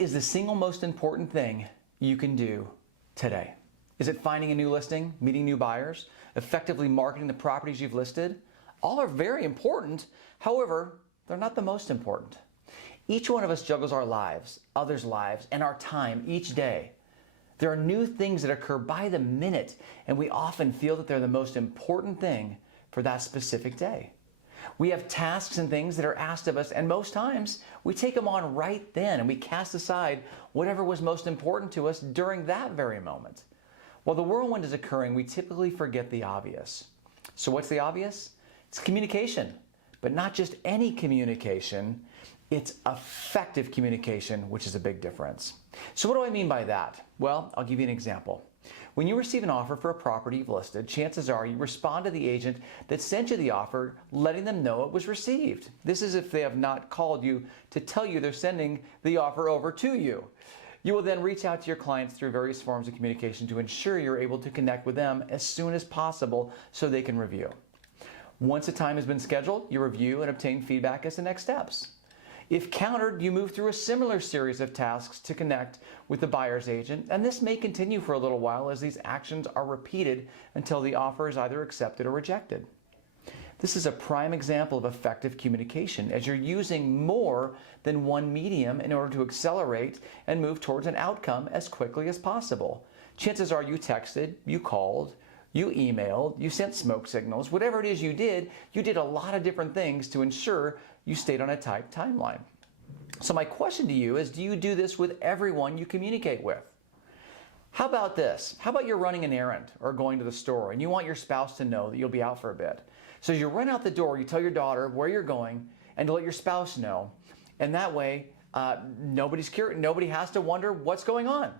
What is the single most important thing you can do today? Is it finding a new listing, meeting new buyers, effectively marketing the properties you've listed? All are very important. However, they're not the most important. Each one of us juggles our lives, others' lives, and our time each day. There are new things that occur by the minute, and we often feel that they're the most important thing for that specific day. We have tasks and things that are asked of us, and most times we take them on right then and we cast aside whatever was most important to us during that very moment. While the whirlwind is occurring, we typically forget the obvious. So what's the obvious? It's communication, but not just any communication. It's effective communication, which is a big difference. So what do I mean by that? Well, I'll give you an example. When you receive an offer for a property you've listed, chances are you respond to the agent that sent you the offer, letting them know it was received. This is if they have not called you to tell you they're sending the offer over to you. You will then reach out to your clients through various forms of communication to ensure you're able to connect with them as soon as possible so they can review. Once a time has been scheduled, you review and obtain feedback as the next steps. If countered, you move through a similar series of tasks to connect with the buyer's agent, and this may continue for a little while as these actions are repeated until the offer is either accepted or rejected. This is a prime example of effective communication, as you're using more than one medium in order to accelerate and move towards an outcome as quickly as possible. Chances are you texted, you called, you emailed, you sent smoke signals, whatever it is you did a lot of different things to ensure you stayed on a tight timeline. So my question to you is, do you do this with everyone you communicate with? How about this? How about you're running an errand or going to the store and you want your spouse to know that you'll be out for a bit. So you run out the door, you tell your daughter where you're going and to let your spouse know. And that way, nobody has to wonder what's going on.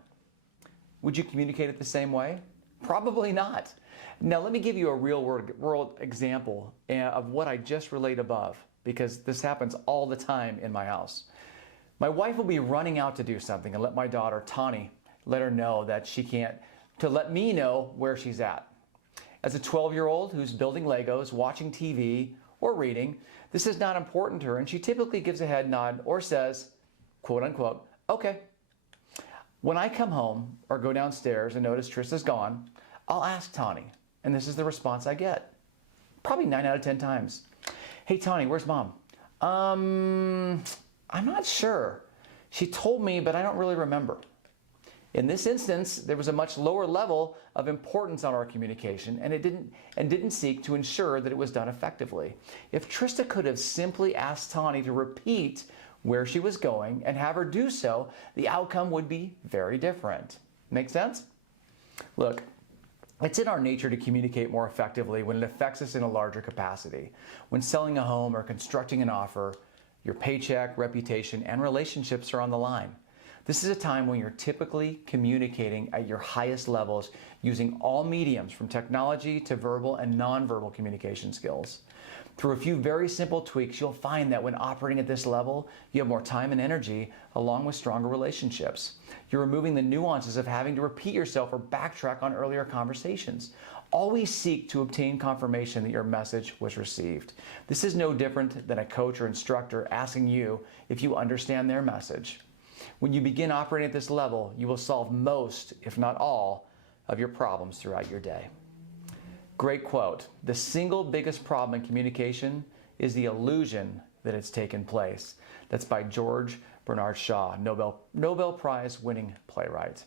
Would you communicate it the same way? Probably not. Now let me give you a real world example of what I just relayed above, because this happens all the time in my house. My wife will be running out to do something and let my daughter, Tani, let her know that to let me know where she's at. As a 12-year-old who's building Legos, watching TV, or reading, this is not important to her, and she typically gives a head nod or says, quote unquote, okay. When I come home or go downstairs and notice Trista's gone, I'll ask Tani, and this is the response I get. Probably 9 out of 10 times. Hey Tani, where's mom? I'm not sure. She told me, but I don't really remember. In this instance, there was a much lower level of importance on our communication, and it didn't seek to ensure that it was done effectively. If Trista could have simply asked Tani to repeat where she was going and have her do so, the outcome would be very different. Make sense? Look, it's in our nature to communicate more effectively when it affects us in a larger capacity. When selling a home or constructing an offer, your paycheck, reputation, and relationships are on the line. This is a time when you're typically communicating at your highest levels using all mediums from technology to verbal and nonverbal communication skills. Through a few very simple tweaks, you'll find that when operating at this level, you have more time and energy along with stronger relationships. You're removing the nuances of having to repeat yourself or backtrack on earlier conversations. Always seek to obtain confirmation that your message was received. This is no different than a coach or instructor asking you if you understand their message. When you begin operating at this level, you will solve most, if not all, of your problems throughout your day. Great quote. The single biggest problem in communication is the illusion that it's taken place. That's by George Bernard Shaw, Nobel Prize winning playwright.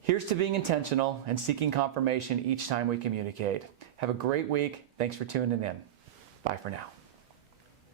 Here's to being intentional and seeking confirmation each time we communicate. Have a great week. Thanks for tuning in. Bye for now.